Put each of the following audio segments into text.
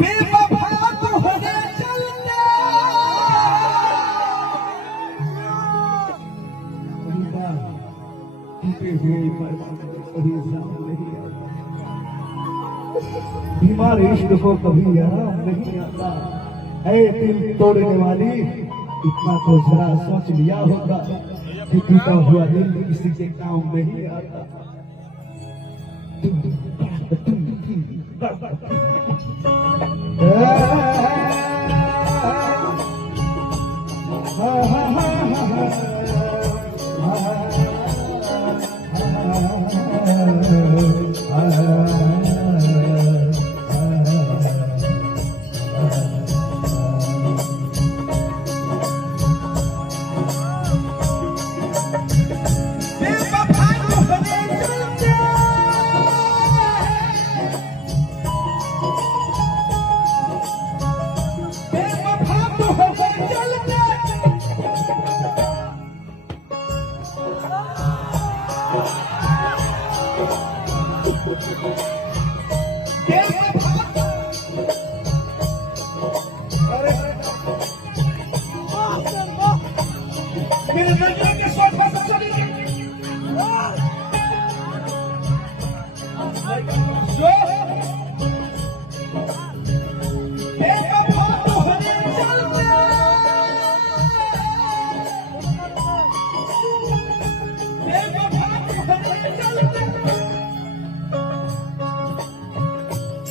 बेवफा तो होने चलते टूटे हुए कभी नहीं आता, बीमार इश्क को कभी आराम नहीं आता। है दिल तोड़ने वाली, इतना तो जरा सोच लिया होगा कि टूटा हुआ दिल किसी के काम नहीं आता।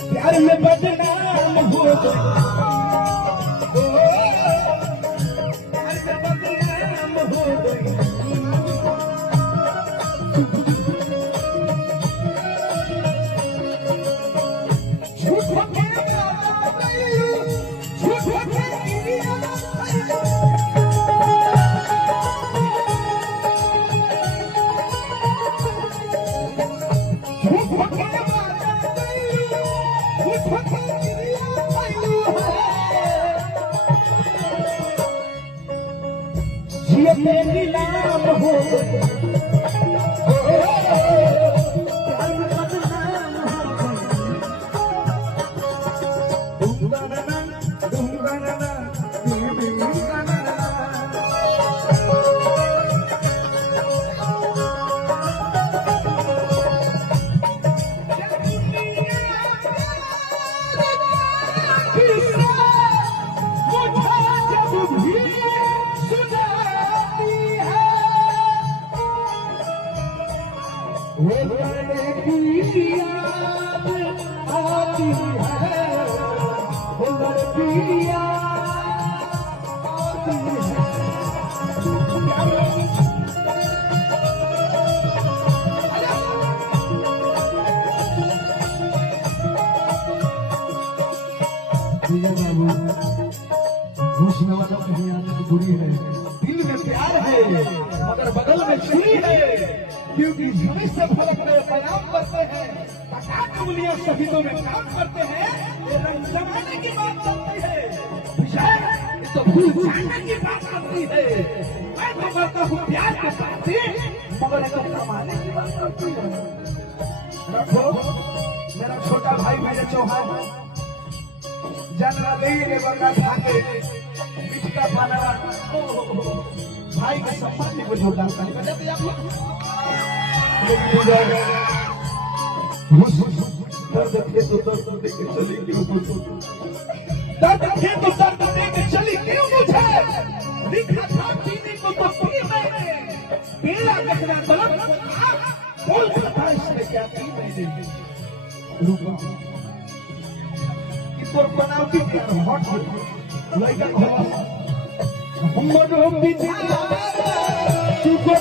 प्यार में बदनाम हो नीलाम हो घूसने वाला कहीं आने की बुरी है, दिल में प्यार है मगर बगल में छुरी है, क्योंकि भविष्य फलक में परिणाम करते हैं, उंगलियां शहीदों में काम करते हैं। ये रंग जमाने की बात करती है, विजय तो भूल जाने की बात करती है। मैं तो करता हूँ प्यार के साथ मगर तो कमाने की बात करती है। रखो मेरा छोटा भाई मेरे चौहान जनरा दे बंदा खाके मिट्टी का पाना भाई के सम्मान में कुछ होता है। दर्द थे तो दर्द देके चली क्यों मुझे, दर्द थे तो दर्द देके चली क्यों मुझे, लिखा था जीने को तो पी मैंने, पीला देखना गलत बोल था इसमें क्या की मैंने। रुको तो बनावटी प्यार हॉट लड़का को मनो बिना तू को